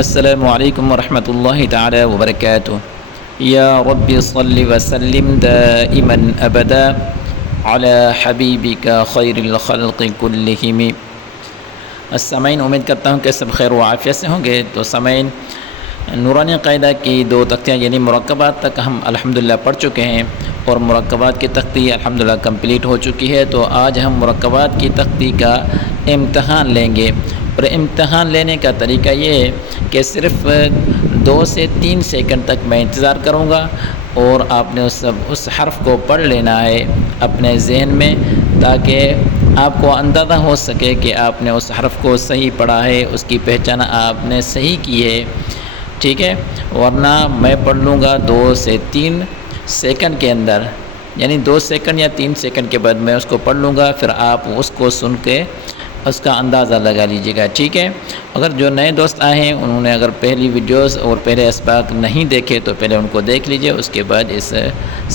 अस्सलामु अलैकुम वरहमतुल्लाहि ताला वबरकातुहू। या रब्बि सल्लि वसल्लिम दाइमन अबदा अला हबीबिका खैरिल खल्क़ि कुल्लिहिम। अस्समाइन, उम्मीद करता हूँ कि सब खैर व आफ़ियत से होंगे। तो समाइन, नूरानी क़ायदा की 2 तख्तियाँ यानी मुरक्कबात तक हम अल्हम्दुलिल्लाह पढ़ चुके हैं और मुरक्कबात की तख्ती अल्हम्दुलिल्लाह कंप्लीट हो चुकी है। तो आज हम मुरक्कबात की तख्ती का इम्तहान लेंगे और इम्तहान लेने का तरीका ये है कि सिर्फ़ 2 से 3 सेकंड तक मैं इंतज़ार करूँगा और आपने उस हर्फ़ को पढ़ लेना है अपने ज़हन में, ताकि आपको अंदाज़ा हो सके कि आपने उस हर्फ़ को सही पढ़ा है, उसकी पहचान आपने सही की है। ठीक है, वरना मैं पढ़ लूँगा 2 से 3 सेकंड के अंदर, यानी 2 सेकंड या 3 सेकंड के बाद मैं उसको पढ़ लूँगा, फिर आप उसको सुन के उसका अंदाज़ा लगा लीजिएगा। ठीक है, अगर जो नए दोस्त आए हैं उन्होंने अगर पहली वीडियोस और पहले असबाक नहीं देखे तो पहले उनको देख लीजिए, उसके बाद इस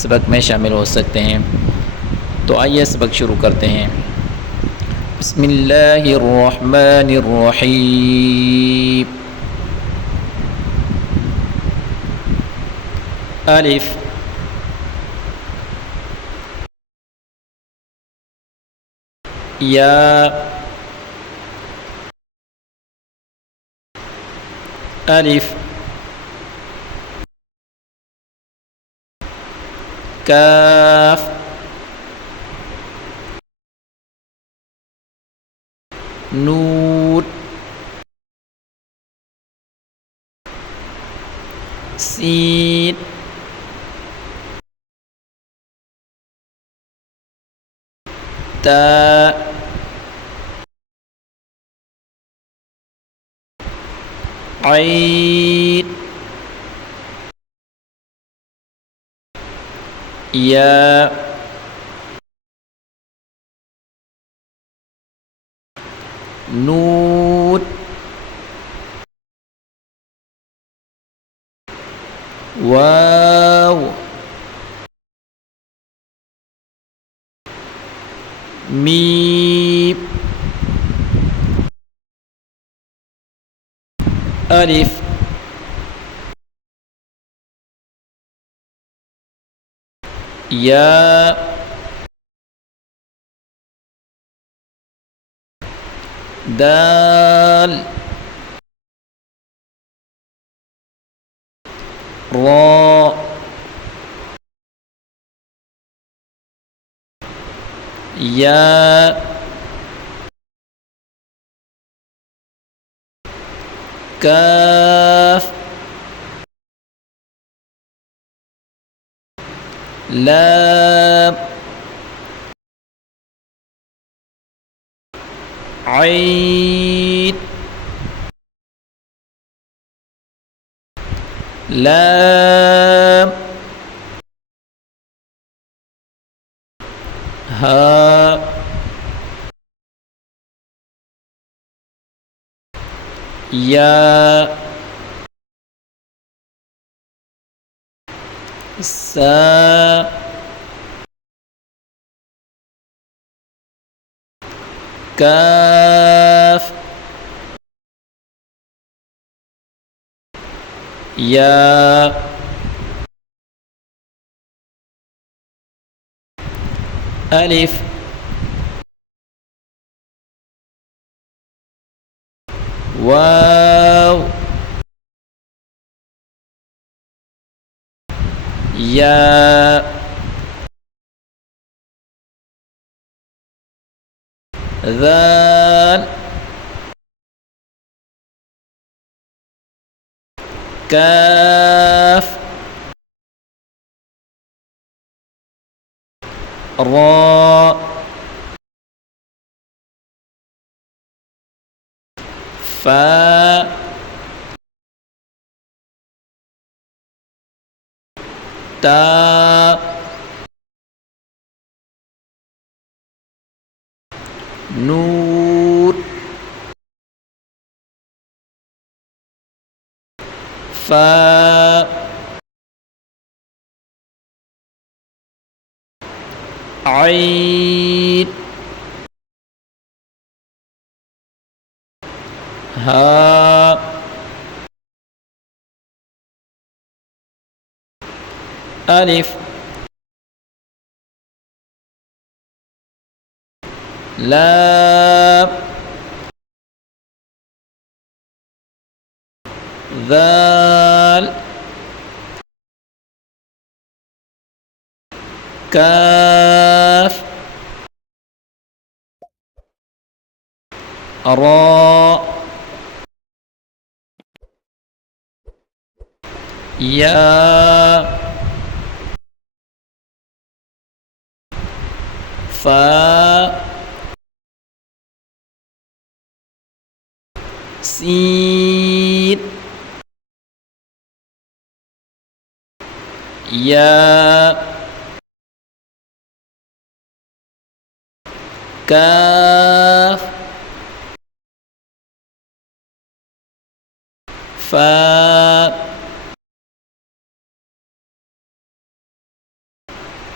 सबक में शामिल हो सकते हैं। तो आइए सबक शुरू करते हैं। बिस्मिल्लाहिर्रहमानिर्रहीम। अलिफ, या, अलिफ, काफ, नून, सीन, ता, ऐन, या, नून, वाव, मीम, अलिफ, या, दाल, रा, या, काफ, लाम, ऐन, लाम, हा, या, सा, काफ, या, अलिफ, वाव, या, ज़ाल, काफ, रा, फा, ता, नून, फा, ऐन, हा, ألف لام ذال كاف راء ياء فاء سين ياء كاف فاء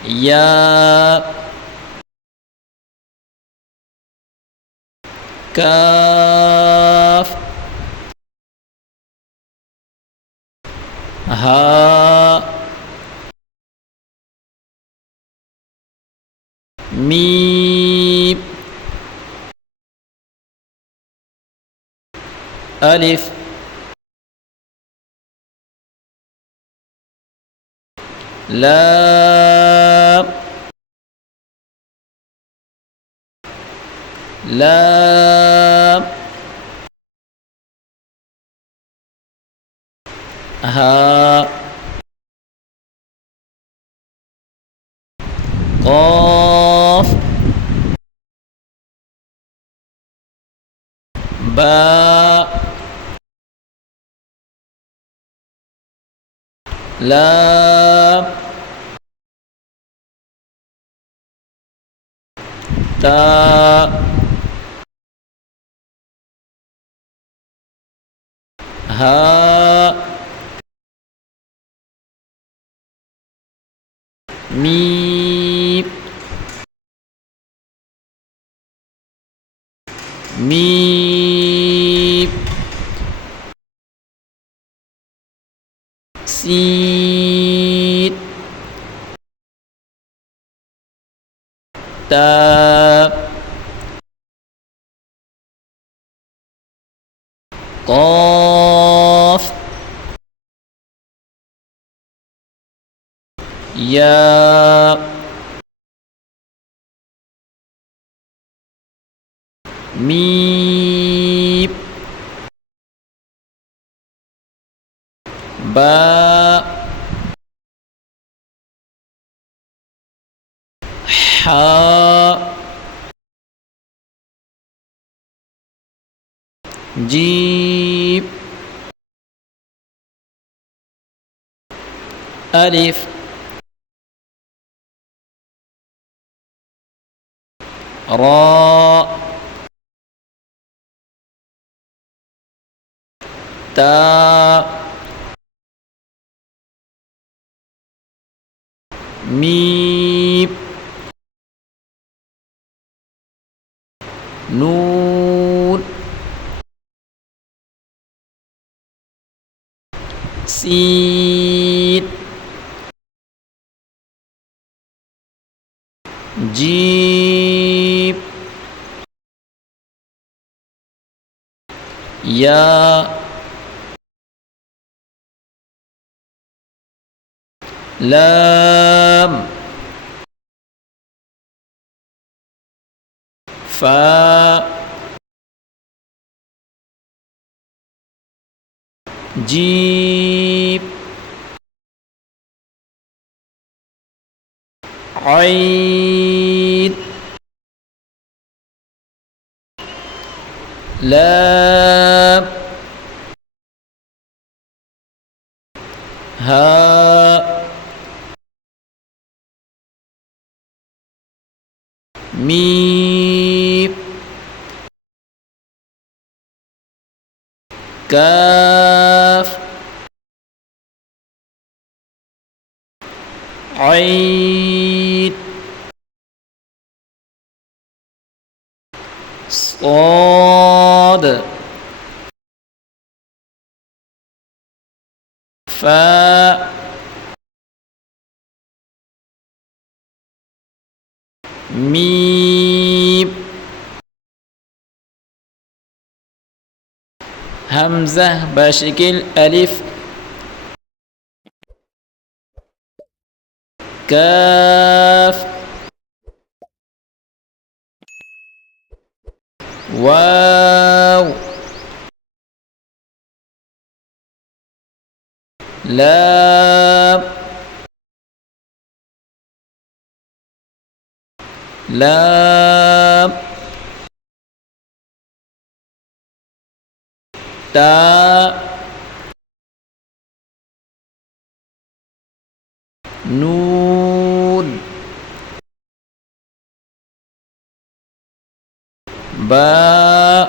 ياء كاف هاء ميم ألف لام لام هاء قاف باء لام تاء هاء ميم ميم سين تاء قاف ياء ميم باء حاء جيم ألف راء تاء ميم نون سين جيم ياء لام فاء جيم عين لام هاء ميم كاف عين صاد فاء ميم همزة بشكل ألف كاف واو لام لام تاء نون باء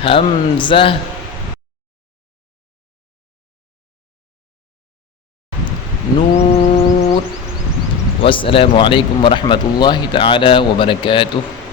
همزة نون. والسلام عليكم ورحمة الله تعالى وبركاته.